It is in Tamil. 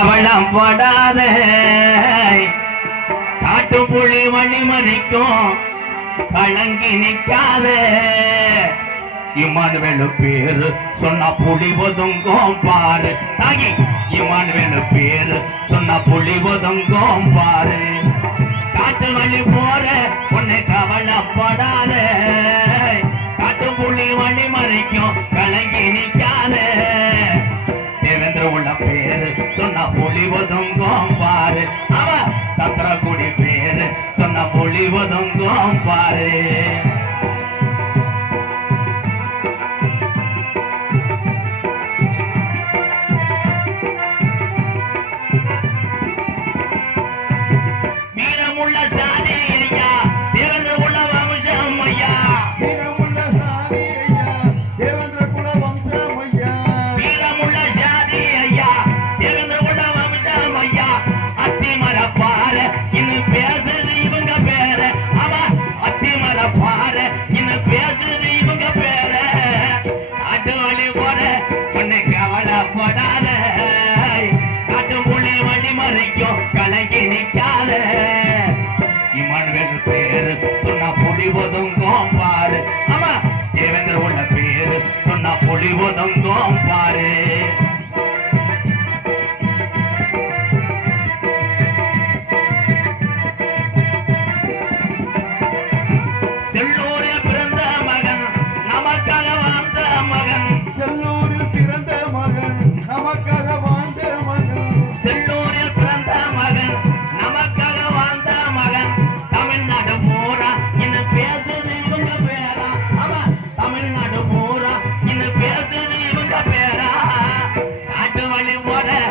அவளம் படாத. காட்டு புள்ளி மணிமணிக்கும் கலங்கி நிற்காத. இமான் வேலு பேரு சொன்னா புலி ஒதுங்கும் பாரு. தாயி இமான் வேலு பேரு சொன்னா புலி ஒதுங்கும் பாரு. காட்டு வழி போற பொழிவதும் பாரு அவ சத்திர குடி பேரு சொன்ன பொழிவதும் நிற்காத காட்டும் புள்ளி வழி மறைக்கும் கலங்கி நிற்காத. இமானுவேல் பேரு சொன்னா புலி ஒதுங்கும் பாரு ஆமா தேவேந்திர உள்ள பேரு சொன்னா புலி ஒதுங்கும்